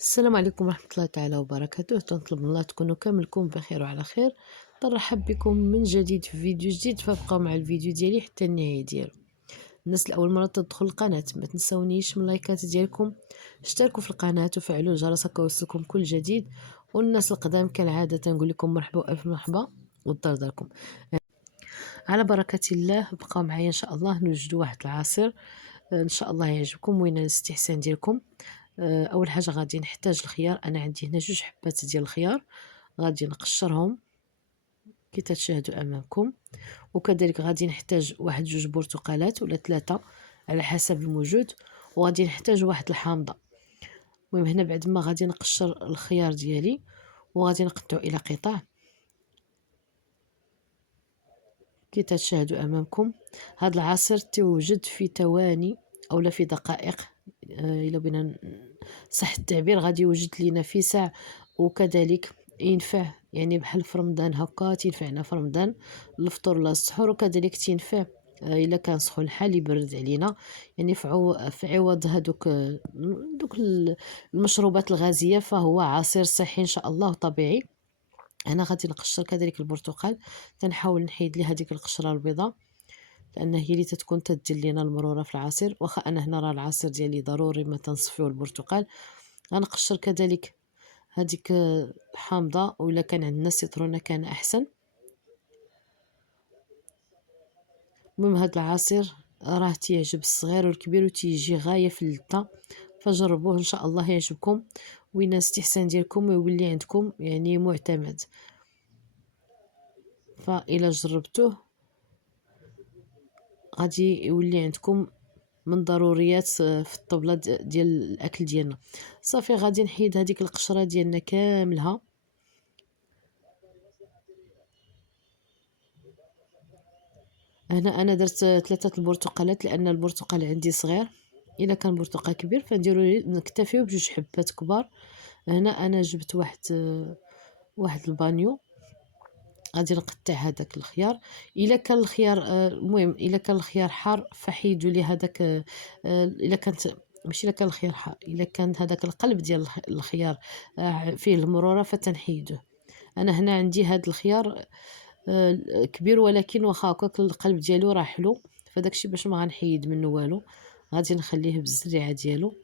السلام عليكم ورحمة الله تعالى وبركاته. تنطلب من الله تكونوا كاملكم بخير وعلى خير. نرحب بكم من جديد في فيديو جديد، فابقوا مع الفيديو ديالي حتى النهاية ديالو. الناس الأول مرة تدخل القناة ما تنسونيش من اللايكات ديالكم، اشتركوا في القناة وفعلوا الجرس هكا يوصلكم كل جديد. والناس القدام كالعادة تنقول لكم مرحبا وألف مرحبا والدار داركم. على بركة الله بقاو معايا إن شاء الله نوجدوا واحد العصير إن شاء الله يعجبكم وين الاستحسان ديالكم. اول حاجه غادي نحتاج الخيار. انا عندي هنا 2 حبات ديال الخيار، غادي نقشرهم كي تشاهدوا امامكم. وكذلك غادي نحتاج واحد 2 برتقالات ولا 3 على حسب الموجود، وغادي نحتاج واحد الحامضه. المهم هنا بعد ما غادي نقشر الخيار ديالي وغادي نقطعه الى قطع كي تشاهدوا امامكم. هذا العصير توجد في ثواني اولا في دقائق، الا بغينا صح التعبير غادي يوجد لينا في ساعة. وكذلك ينفع يعني بحال في رمضان هكا تينفعنا في رمضان الفطور ولا السحور، وكذلك تينفع الا كان سخون الحال يبرد علينا، يعني في عوض هذوك المشروبات الغازية، فهو عصير صحي ان شاء الله طبيعي. انا غادي نقشر كذلك البرتقال، تنحاول نحيد ليه هذيك القشره البيضاء لان هي اللي تتكون تدير لينا المروره في العصير. واخا انا هنا راه العصير ديالي ضروري ما تنصفيو البرتقال. غنقشر كذلك هذيك الحامضه، ولا كان عندنا سيترونه كان احسن. المهم هذا العصير راه تيعجب الصغير والكبير وتيجي غايه في اللذه، فجربوه ان شاء الله يعجبكم وين استحسان ديالكم ويولي عندكم يعني معتمد. فإلا جربتوه غادي يولي عندكم من ضروريات في الطبلة ديال الأكل ديالنا. صافي غادي نحيد هذيك القشرة ديالنا كاملها. هنا أنا درت 3 البرتقالات لأن البرتقال عندي صغير. إلا كان برتقال كبير فنديرو نكتفيو ب2 حبات كبار. هنا أنا جبت واحد البانيو، غادي نقطع هذاك الخيار. الا كان الخيار المهم الا كان الخيار حار فحيدوا لي هذاك. الا كانت ماشي الا كان الخيار حار، الا كان هذاك القلب ديال الخيار فيه المرورة فتنحيدوه. انا هنا عندي هذا الخيار كبير، ولكن واخا هكاك القلب ديالو راه حلو، فداكشي باش ما غنحيد منه والو، غادي نخليه بالزريعه ديالو.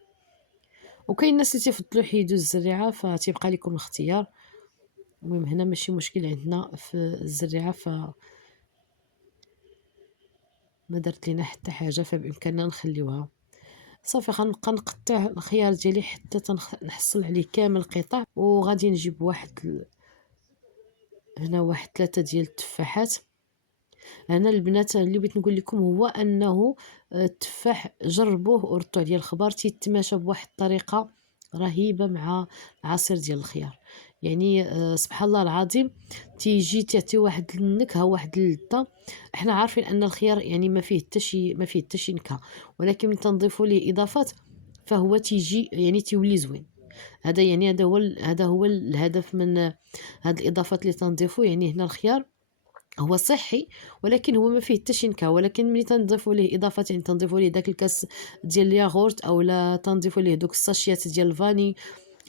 وكاين الناس اللي تيفضلوا يحيدوا الزريعه فتيبقى لكم الاختيار. المهم هنا ماشي مشكل عندنا في الزريعه، ما درت لينا حتى حاجه فبامكاننا نخليوها. صافي غنبقى نقطع الخيار ديالي حتى نحصل عليه كامل القطع. وغادي نجيب هنا واحد 3 ديال التفاحات. هنا البنات اللي بغيت نقول لكم هو انه التفاح جربوه وردوا عليه الخبر، تيتماشى بواحد الطريقه رهيبه مع العصير ديال الخيار. يعني سبحان الله العظيم تيجي تعطي واحد النكهه واحد اللذه. احنا عارفين ان الخيار يعني ما فيه حتى شي نكهه، ولكن من تنضيفوا ليه اضافات فهو تيجي يعني تيولي زوين. هذا يعني هذا هو الهدف من هاد الاضافات اللي تنضيفوا. يعني هنا الخيار هو صحي ولكن هو ما فيه حتى شي نكهه، ولكن ملي تنضيفوا ليه اضافات يعني تنضيفوا ليه داك الكاس ديال الياغورت، اولا تنضيفوا ليه دوك الساشيات ديال الفاني،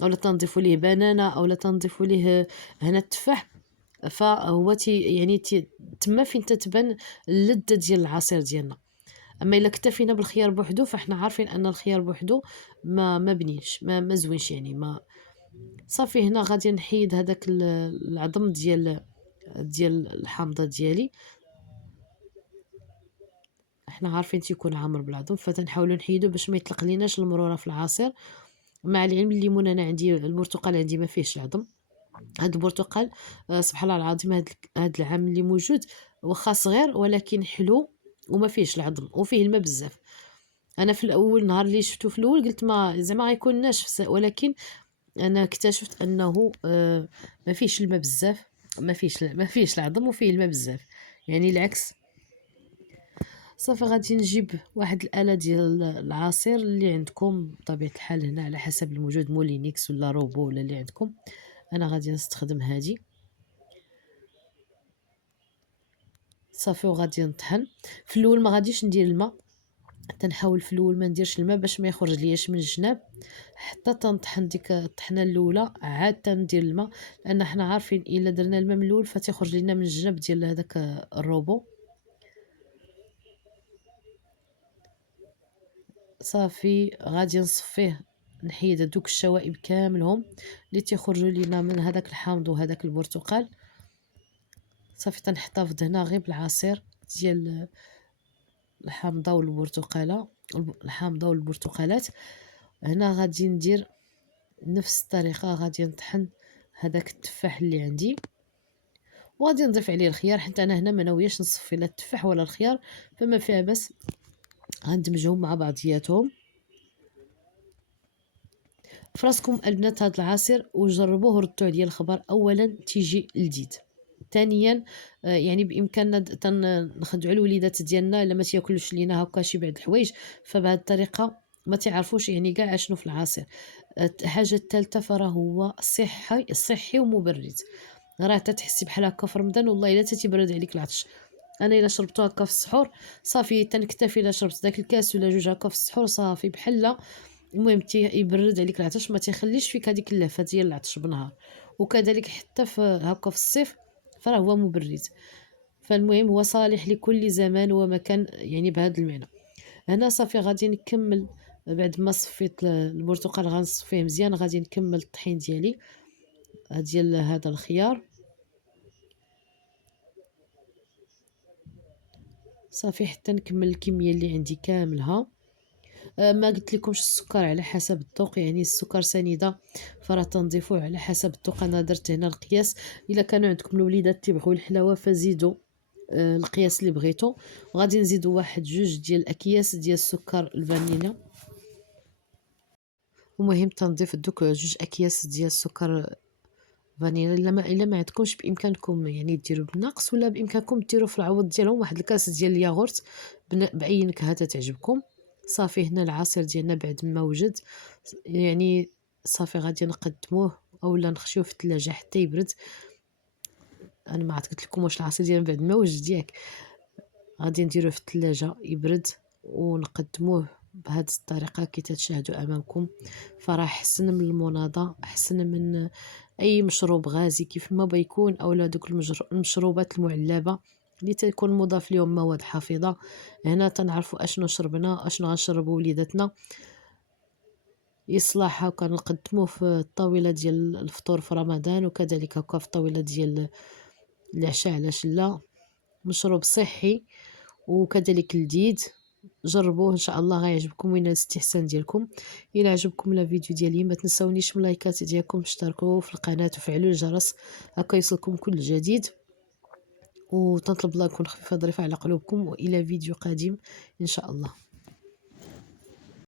اولا تنضيفوا ليه بنانه، اولا تنضيفوا ليه هنا التفاح، فهو تما فين تتبان اللذه ديال العصير ديالنا. اما الا اكتفينا بالخيار بوحدو فاحنا عارفين ان الخيار بوحدو ما بنينش ما زوينش يعني ما. صافي هنا غادي نحيد هذاك العظم ديال الحامضه ديالي. احنا عارفين تيكون عامر بالعظم فتنحاولوا نحيدو باش ما يطلق ليناش المرورة في العصير. مع العلم الليمون انا عندي البرتقال عندي ما فيهش العظم. هاد البرتقال سبحان الله العظيم هاد العام اللي موجود واخا صغير ولكن حلو وما فيهش العظم وفيه الماء بزاف. انا في الاول نهار اللي شفتو في الاول قلت ما زعما غيكون ناشف، ولكن انا اكتشفت انه ما فيهش الماء بزاف، ما فيهش العظم وفيه الماء بزاف، يعني العكس. صافي غادي نجيب واحد الآلة ديال العصير اللي عندكم بطبيعة الحال هنا على حسب الموجود، مولينيكس ولا روبو ولا اللي عندكم. انا غادي نستخدم هادي. صافي وغادي نطحن. في الاول ما غاديش ندير الماء تنحاول في الاول ما نديرش الماء باش ما يخرج لياش من الجناب، حتى تنطحن ديك الطحنه الاولى عاد تندير الماء، لان حنا عارفين الا درنا الماء من الاول فتيخرج لينا من الجناب ديال هذاك الروبو. صافي غادي نصفيه، نحيد هذوك الشوائب كاملهم اللي تيخرجوا لينا من هذاك الحامض وهذاك البرتقال. صافي تنحتفظ هنا غير بالعصير ديال الحامضه والبرتقاله، الحامضه والبرتقالات. هنا غادي ندير نفس الطريقه، غادي نطحن هذاك التفاح اللي عندي وغادي نضيف عليه الخيار، حتى انا هنا ما ناوياش نصفي لا التفاح ولا الخيار، فما فيها بس غندمجهم مع بعضياتهم. فراسكم البنات هذا العصير وجربوه ردوا عليا الخبر، اولا تيجي لذيذ، ثانيا يعني بامكاننا نخدعوا الوليدات ديالنا الا ما تياكلوش لينا هكا شي بعض الحوايج، فبهذه الطريقه ما تعرفوش يعني كاع اشنو في العصير. الحاجه الثالثه فراه هو صحي ومبرد، راه تتحسي بحال هكا في رمضان والله الا تتبرد عليك العطش. انا الا شربتو هكا في السحور صافي تنكتفي، الا شربت داك الكاس ولا جوج هكا في السحور صافي بحال المهم يبرد عليك العطش، ما تيخليش فيك هذيك اللهفه ديال العطش بنهار. وكذلك حتى في هكا في الصيف فراه هو مبرد، فالمهم هو صالح لكل زمان ومكان يعني بهذا المعنى. هنا صافي غادي نكمل بعد ما صفيت البرتقال غنصفيه مزيان، غادي نكمل الطحين ديالي ديال هذا الخيار. صافي حتى نكمل الكميه اللي عندي كاملها. ما قلت لكمش السكر على حسب الذوق، يعني السكر سنيده فراه تنضيفوه على حسب الذوق. انا درت هنا القياس، الا كانوا عندكم الوليدات تيبغيو الحلاوه فزيدوا القياس اللي بغيتو. وغادي نزيدوا واحد جوج ديال الاكياس ديال السكر الفانيليا. المهم تنضيف دوك جوج اكياس ديال السكر فانيليا. الا ما عندكمش بامكانكم يعني ديروا بالناقص، ولا بامكانكم ديروا في العوض ديالهم واحد الكاس ديال الياغورت باي نكهه تعجبكم. صافي هنا العصير ديالنا بعد ما وجد يعني صافي غادي نقدموه اولا نخشيوه في الثلاجه حتى يبرد. انا ما عرفت قلت لكم واش العصير ديالنا بعد ما وجد ياك، غادي نديروه في الثلاجه يبرد ونقدموه بهذه الطريقه كي تشاهدوا امامكم. فراه احسن من المناضه، احسن من اي مشروب غازي كيف ما بيكون، اولا دوك المشروبات المعلبه اللي تكون مضاف لهم مواد حافظه. هنا تنعرفوا اشنو شربنا اشنو غنشربوا وليداتنا، يصلح هكا نقدموه في الطاوله ديال الفطور في رمضان، وكذلك هكا في الطاوله ديال العشاء علاش لا. مشروب صحي وكذلك لذيذ، جربوه ان شاء الله غيعجبكم وينال الاستحسان ديالكم. الى عجبكم الفيديو ديالي ما تنساونيش من اللايكات ديالكم، اشتركوا في القناه وفعلوا الجرس هكا يوصلكم كل جديد. وتنطلب الله يكون خفيف ظريف على قلوبكم، والى فيديو قادم ان شاء الله.